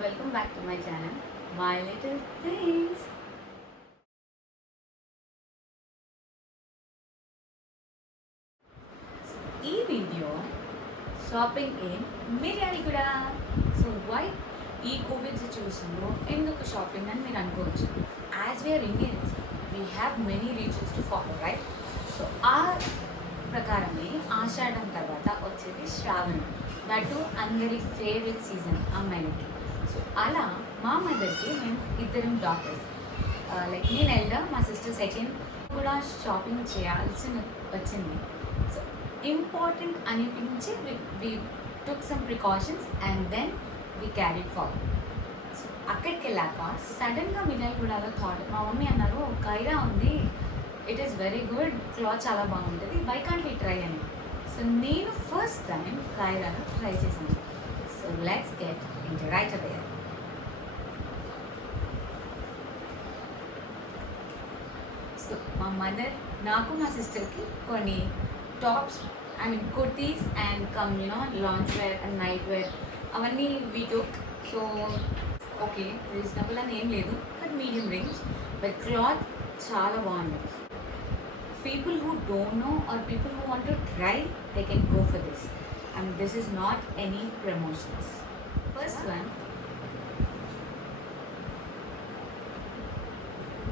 Welcome back to my channel, My Little Things. ఈ video shopping in Miryalaguda. So why ఈ COVID సిచ్యువేషన్లో ఎందుకు shopping అని మీరు అనుకోవచ్చు. As we are Indians we have many reasons to follow, right? So ఆ ప్రకారమే ఆషాఢం తర్వాత వచ్చేది శ్రావణం, దట్ అందరి ఫేవరెట్ సీజన్ అమ్మాయిలకి. సో అలా మా మదర్కి మేము ఇద్దరం డాక్టర్స్, లైక్ నేను ఎల్డర్, మా సిస్టర్ సెకండ్, కూడా షాపింగ్ చేయాల్సి వచ్చింది. సో ఇంపార్టెంట్ అనిపించి we took some precautions and then we carried forward. So అక్కడికి వెళ్ళాక సడన్గా మిర్యాలగూడలో థాట్, మా మమ్మీ అన్నారు కైరా ఉంది, it is very good, cloth చాలా బాగుంటుంది, వై కాంట్ వి ట్రై అని. సో నేను ఫస్ట్ టైం కైరాలో ట్రై చేశాను. So let's get into right away. So మా మదర్ నాకు మా సిస్టర్కి కొన్ని tops, I mean kurtis and come lounge wear and night wear అవన్నీ we took. So okay, reasonable అని ఏం లేదు, but medium range, but cloth చాలా బాగుంది. People who don't know or people who want to try, they can go for this. And this is not any promotions. First one,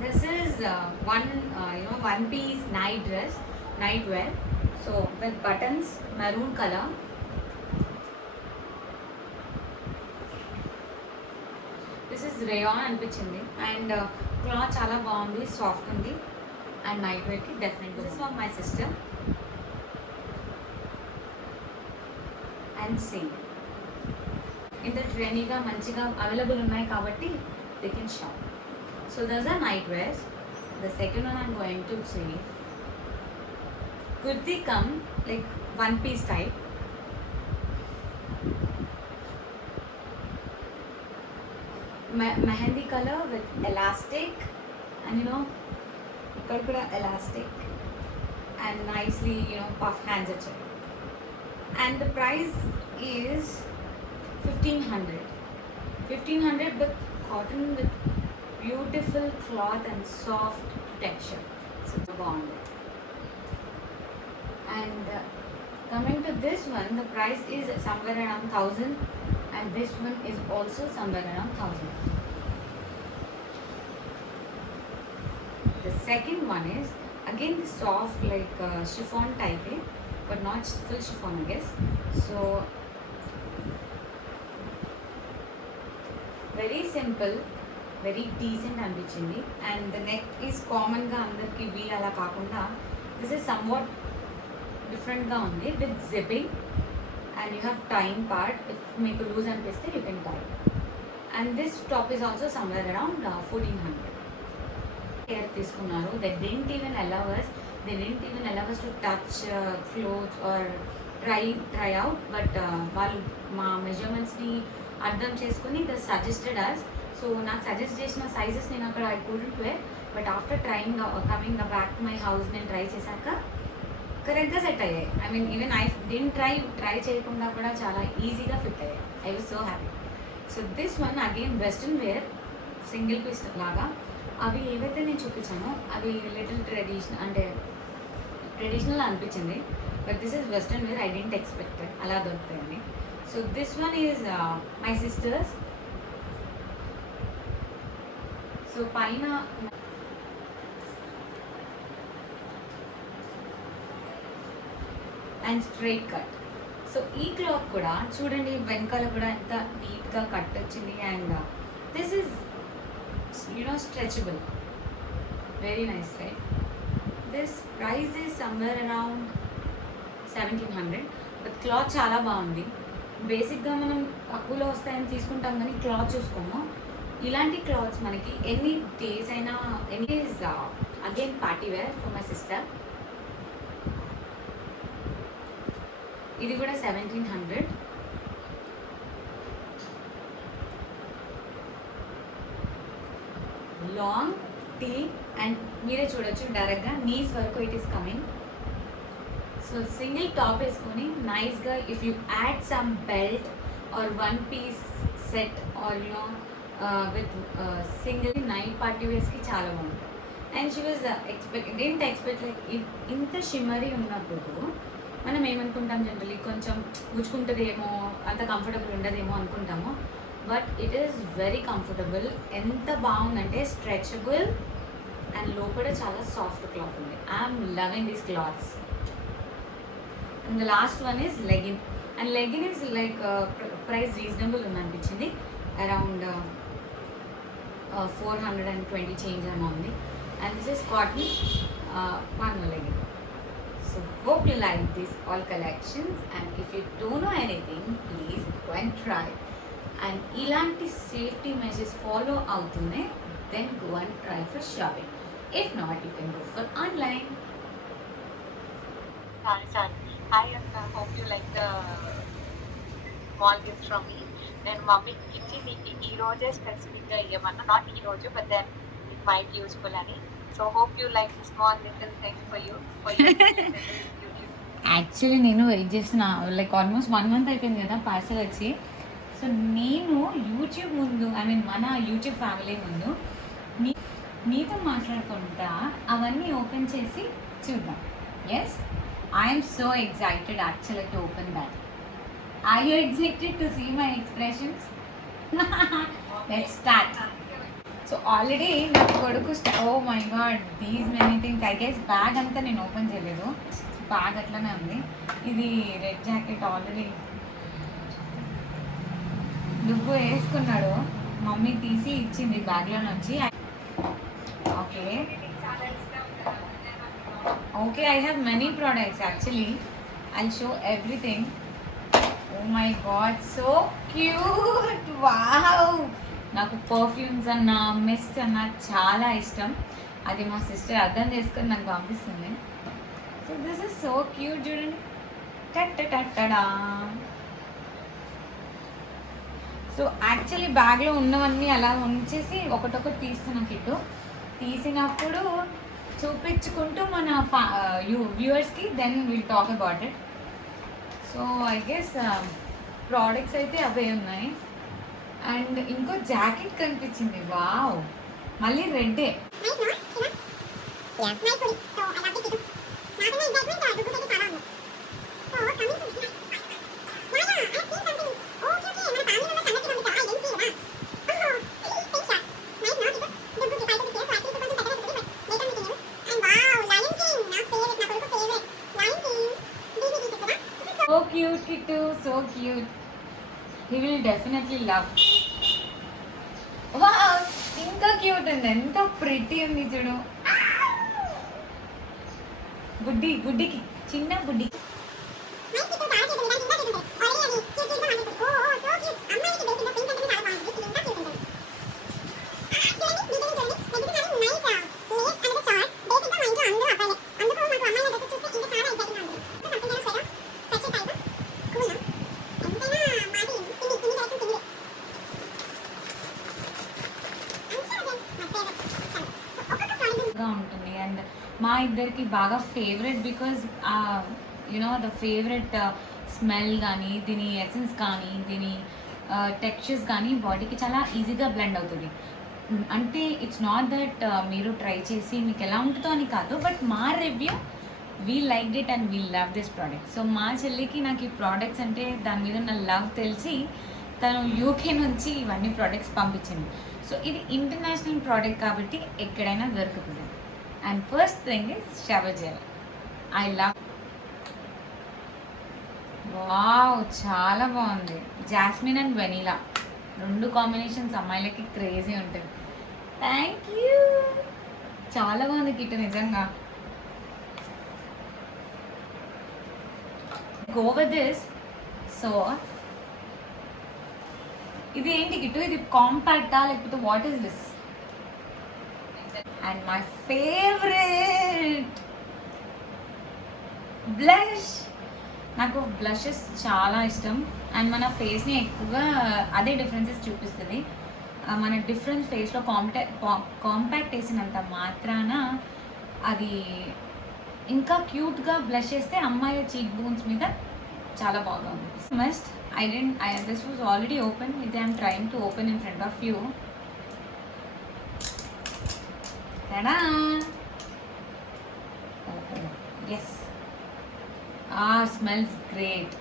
this is one piece night dress, night wear. So with buttons, maroon color. This is rayon అనిపించింది and cloth చాలా బాగుంది, soft ఉంది and night వేర్కి definite. This is for my sister and same ఇంత ట్రెండీగా మంచిగా available ఉన్నాయి కాబట్టి they can shop. So these are night wears. The second one I'm going to say kurti come like one piece type. Mehndi colour with elastic and ఇక్కడ కూడా elastic and nicely puff hands వచ్చాయి. And the price is 1500 with cotton with beautiful cloth and soft texture. So బాగుంది. And coming to this one, the price is somewhere around 1000 and this one is also somewhere around 1000. The second one is again the soft like chiffon type, but not full chiffon I guess. So very simple, very decent అనిపించింది. And the neck is common గా అందరికి V అలా కాకుండా this is somewhat different గా ఉంది with zipping and you have tying part. If మీకు లూజ్ అనిపిస్తే you can tie. And this top is also somewhere around 1400. కేర్ తీసుకున్నారు. They didn't even allow us to touch clothes or try out, but వాళ్ళు మా మెజర్మెంట్స్ని అర్థం చేసుకుని దే సజెస్టెడ్ అస్. సో నాకు suggest చేసిన సైజెస్ నేను అక్కడ I couldn't wear, but after trying coming back to my house నేను ట్రై చేశాక కరెక్ట్గా సెట్ అయ్యాయి. I mean even I didn't try చేయకుండా కూడా చాలా ఈజీగా ఫిట్ అయ్యాయి. I was so happy. So this one again western wear single piece లాగా. అవి ఏవైతే నేను చూపించానో అవి లిటిల్ ట్రెడిషనల్ అనిపించింది, but this is western wear. I didn't expect అలా దొరుకుతాయని. So this one is my sisters. So పైన అండ్ స్ట్రైట్ కట్. సో ఈ క్లాత్ కూడా చూడండి, వెనకాల కూడా ఎంత నీట్గా కట్ వచ్చింది. And this is stretchable, very nice, right? This price is somewhere around 1700, but cloth చాలా బాగుంది. బేసిక్గా మనం తక్కువలో వస్తాయని తీసుకుంటాం కానీ క్లాత్ చూసుకోము. ఇలాంటి క్లాత్స్ మనకి ఎన్ని డేస్ అయినా is again party wear for my sister. ఇది కూడా 1700. లాంగ్ టీ అండ్ మీరే చూడొచ్చు డైరెక్ట్గా నీస్ వరకు it is coming. So single top వేసుకొని నైస్గా if you add some belt or one piece set or with single night party వేస్కి చాలా బాగుంటుంది. And she was expect like ఇంత షిమ్మరీ ఉన్నప్పుడు మనం ఏమనుకుంటాం జనరలీ కొంచెం గుచ్చుకుంటుందేమో, అంత కంఫర్టబుల్ ఉండదేమో అనుకుంటాము. But it is very comfortable. ఎంత బాగుందంటే స్ట్రెచబుల్ అండ్ లోపల చాలా సాఫ్ట్ క్లాత్ ఉంది. I'm loving these clothes. And the last one is legging. And legging is like price reasonable ఉందనిపించింది. అరౌండ్ 420 చేంజ్ ఏమో ఉంది. And this is cotton formal legging. So hope you like these all collections, and if you don't know anything, please go and try. And ilanti safety measures follow outunne, then go and try for shopping. If not, you can go for online. Sorry. Hi Akka, hope you like the small gift from me. నేను మమ్మీకి ఇచ్చింది ఈ రోజే స్పెసిఫిక్గా ఇవ్వమన్నా, not ఈ రోజు, but then it might useful అని. So hope you like the small little things for you. Actually నేను వెయిట్ చేసిన లైక్ ఆల్మోస్ట్ 1 month అయిపోయింది కదా పార్సల్ వచ్చి. సో నేను యూట్యూబ్ ముందు, ఐ మీన్ మన యూట్యూబ్ ఫ్యామిలీ ముందు మీతో మాట్లాడుకుంటా అవన్నీ ఓపెన్ చేసి చూద్దాం. Yes, I'm so excited actually to open that. Are you excited to see my expressions? Let's start. So already నా కొడుకు oh my god these many things. I guess bag అంతా నేను ఓపెన్ చేయలేదు, బ్యాగ్ అట్లనే ఉంది. ఇది రెడ్ జాకెట్ ఆల్రెడీ లుక్ వేసుకున్నాడు, mummy తీసి ఇచ్చింది బ్యాగ్లో నుంచి. Okay okay, I have many products actually. I'll show everything. Oh my god, so cute! Wow! నాకు పర్ఫ్యూమ్స్ అన్న మిస్ట్ అన్న చాలా ఇష్టం. అది మా సిస్టర్ అర్థం చేసుకొని నాకు పంపిస్తుంది. So this is so cute, చూడండి. టట్టడా. సో యాక్చువల్లీ బ్యాగ్లో ఉన్నవన్నీ అలా ఉంచేసి ఒకటొకటి తీస్తున్నా కిట్టు. తీసినప్పుడు చూపించుకుంటూ మన వ్యూవర్స్కి then will talk about it. So I guess products అయితే అవే ఉన్నాయి. అండ్ ఇంకో జాకెట్ కనిపించింది. వావ్, మళ్ళీ రెడ్డే. So cute, Kittu, so cute. He will definitely love. Wow, ఇంకా క్యూట్ ఉంది, ఎంత ప్రిటీ ఉంది చూడు. గుడ్డికి చిన్న బుడ్డి. ఉంటుంది. అండ్ మా ఇద్దరికి బాగా favourite because the favourite smell కానీ, దీని ఎసెన్స్ కానీ, దీని టెక్స్చర్స్ కానీ బాడీకి చాలా ఈజీగా బ్లెండ్ అవుతుంది. అంటే ఇట్స్ నాట్ దట్ మీరు ట్రై చేసి మీకు ఎలా ఉంటుందో అని కాదు, బట్ మా review we like it and we love this product. So మా చెల్లికి నాకు ఈ ప్రోడక్ట్స్ అంటే దాని మీద ఉన్న లవ్ తెలిసి తను యూకే నుంచి ఇవన్నీ ప్రోడక్ట్స్ పంపించింది. సో ఇది ఇంటర్నేషనల్ ప్రోడక్ట్ కాబట్టి ఎక్కడైనా దొరుకుతుంది. And first thing is shower gel. I love. Wow, చాలా బాగుంది. జాస్మిన్ అండ్ వెనీలా రెండు కాంబినేషన్స్ అమ్మాయిలకి క్రేజీ ఉంటుంది. థ్యాంక్ యూ, చాలా బాగుంది కిట్ నిజంగా. Go with this. సో ఇది ఏంటి కిట్టు, ఇది కాంపాక్టా లేకపోతే what is this? And my favourite blush. నాకు బ్లషెస్ చాలా ఇష్టం. అండ్ మన ఫేస్ని ఎక్కువగా అదే డిఫరెన్సెస్ చూపిస్తుంది. మన డిఫరెంట్ ఫేస్లో కాంపాక్ట్ వేసినంత మాత్రాన అది ఇంకా క్యూట్గా బ్లష్ చేస్తే అమ్మాయిల చీక్ బోన్స్ మీద చాలా బాగా ఉంది. Must this was already open, ఇది I'm trying to open in front of you. Tada, yes, smells great.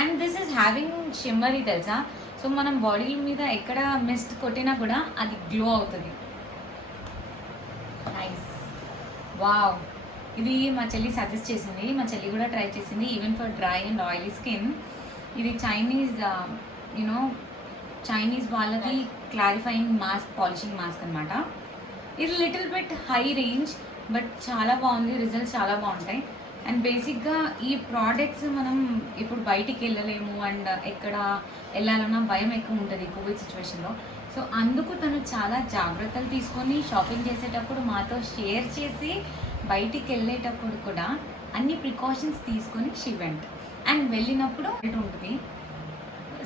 And this is having shimmery తెలుసా. సో మనం బాడీ మీద ఎక్కడ మిస్ట్ కొట్టినా కూడా అది గ్లో అవుతుంది. Nice, wow. ఇది మా చెల్లి సజెస్ట్ చేసింది, మా చెల్లి కూడా ట్రై చేసింది, even for dry and oily skin. ఇది చైనీస్ వాళ్ళది క్లారిఫైయింగ్ మాస్క్, పాలిషింగ్ మాస్క్ అనమాట. ఇది little bit high range, but చాలా బాగుంది, రిజల్ట్స్ చాలా బాగుంటాయి. అండ్ బేసిక్గా ఈ ప్రోడక్ట్స్ మనం ఇప్పుడు బయటికి వెళ్ళలేము అండ్ ఎక్కడ వెళ్ళాలన్నా భయం ఎక్కువ ఉంటుంది కోవిడ్ సిచ్యువేషన్లో. సో అందుకు తను చాలా జాగ్రత్తలు తీసుకొని షాపింగ్ చేసేటప్పుడు మాతో షేర్ చేసి, బయటికి వెళ్ళేటప్పుడు కూడా అన్ని ప్రికాషన్స్ తీసుకొని షీ వెంట్. అండ్ వెళ్ళినప్పుడు ఉంటుంది,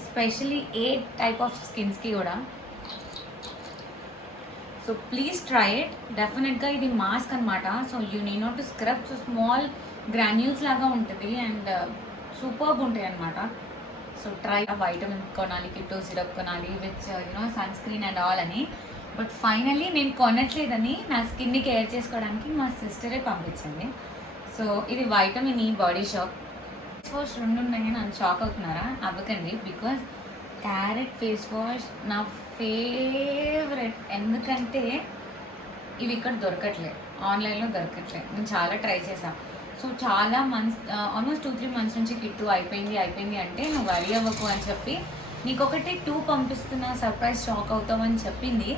స్పెషలీ ఏ టైప్ ఆఫ్ స్కిన్స్కి కూడా. సో ప్లీజ్ ట్రై ఇట్ డెఫినెట్గా. ఇది మాస్క్ అనమాట, so you need not to scrub. So small granules లాగా ఉంటుంది అండ్ సూపర్బ్ ఉంటాయి అనమాట. So try. వైటమిన్ కొనాలి, కిటో సిరప్ కొనాలి, which sunscreen and all అని. బట్ ఫైనల్లీ నేను కొనట్లేదని నా స్కిన్ని కేర్ చేసుకోవడానికి మా సిస్టరే పంపించింది. సో ఇది vitamin E body shop. Face wash 2 ఉన్నాయి, నన్ను షాక్ అవుతున్నారా? అవ్వకండి, బికాజ్ క్యారెట్ ఫేస్ వాష్ నా ఫేవరెట్. ఎందుకంటే ఇవి ఇక్కడ దొరకట్లేదు, ఆన్లైన్లో దొరకట్లేదు. నేను చాలా ట్రై చేశాను. సో చాలా మంత్స్, ఆల్మోస్ట్ 2-3 మంత్స్ నుంచి కిట్టు అయిపోయింది అంటే నువ్వు వరి అవ్వకు అని చెప్పి, నీకు ఒకటి 2 పంపిస్తున్నా, సర్ప్రైజ్ షాక్ అవుతామని చెప్పింది.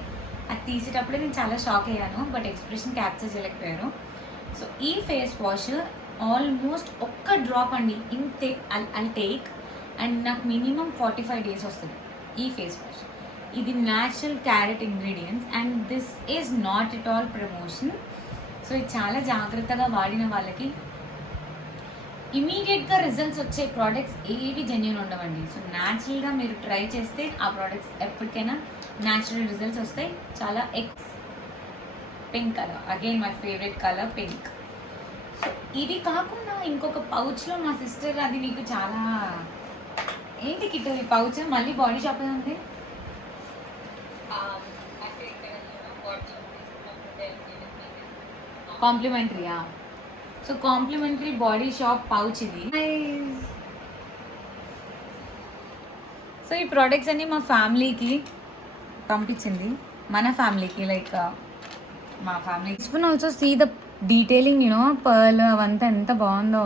అది తీసేటప్పుడే నేను చాలా షాక్ అయ్యాను, బట్ ఎక్స్ప్రెషన్ క్యాప్చర్ చేయలేకపోయాను. సో ఈ ఫేస్ వాష్ ఆల్మోస్ట్ ఒక్క డ్రాప్ అండి, ఇంతే ఐల్ టేక్. అండ్ నాకు మినిమం 45 days వస్తుంది ఈ ఫేస్ వాష్. ఇది natural carrot ingredients and this is not at all promotion. So ఇది చాలా జాగ్రత్తగా వాడిన వాళ్ళకి ఇమీడియట్గా రిజల్ట్స్ వచ్చే ప్రోడక్ట్స్ ఏవి జెన్యూన్ ఉండవండి. సో న్యాచురల్గా మీరు ట్రై చేస్తే ఆ ప్రోడక్ట్స్ ఎప్పటికైనా న్యాచురల్ రిజల్ట్స్ వస్తాయి. చాలా pink colour, again my favourite colour pink. So ఇది కాకుండా ఇంకొక పౌచ్లో మా సిస్టర్, అది నీకు చాలా ఏంటి కిట్ ఈ పౌచ్, మళ్ళీ బాడీ షాప్ ఉంది. కాంప్లిమెంటరీయా? So complimentary Body Shop pouch ఇది. సో ఈ ప్రోడక్ట్స్ అన్నీ మా ఫ్యామిలీకి పంపించింది, మన ఫ్యామిలీకి, లైక్ మా family. One also see the detailing, pearl అవంతా ఎంత బాగుందో.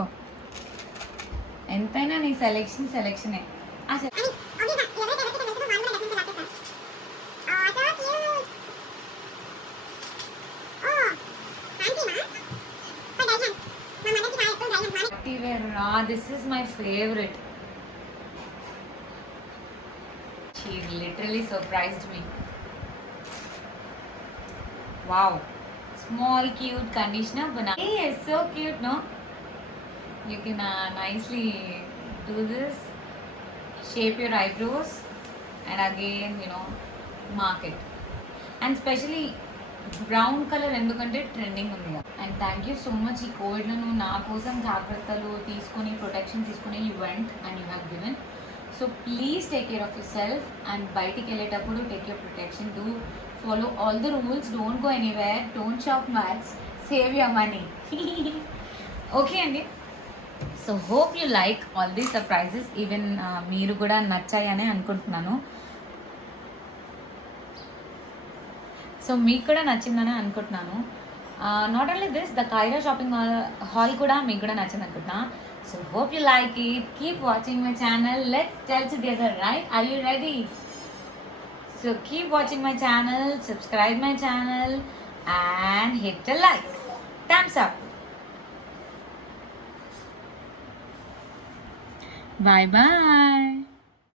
ఎంతైనా నీ సెలెక్షనే. This is my favorite. She literally surprised me. Wow. Small cute conditioner banana. Hey, it's so cute, no? You can nicely do this, shape your eyebrows and again mark it. And especially brown colour ఎందుకంటే trending ఉంది. And thank you so much. ఈ కోవిడ్లో నువ్వు నా కోసం జాగ్రత్తలు తీసుకొని, protection తీసుకొని you went and you have given. So please take care of yourself. And బయటికి వెళ్ళేటప్పుడు take your protection, do follow all the rules, don't go anywhere, don't shop much, save your money. Okay అండి. So hope you like all these surprises. Even మీరు కూడా నచ్చాయని అనుకుంటున్నాను. సో మీకు కూడా నచ్చిందని అనుకుంటున్నాను. Not only this, the Kaira shopping haul కూడా మీకు కూడా నచ్చింది అనుకుంటున్నా. So hope you like it. Keep watching my channel. Let's tell together, right? Are you ready? So keep watching my channel, subscribe my channel and hit a like. Thumbs up. Bye bye.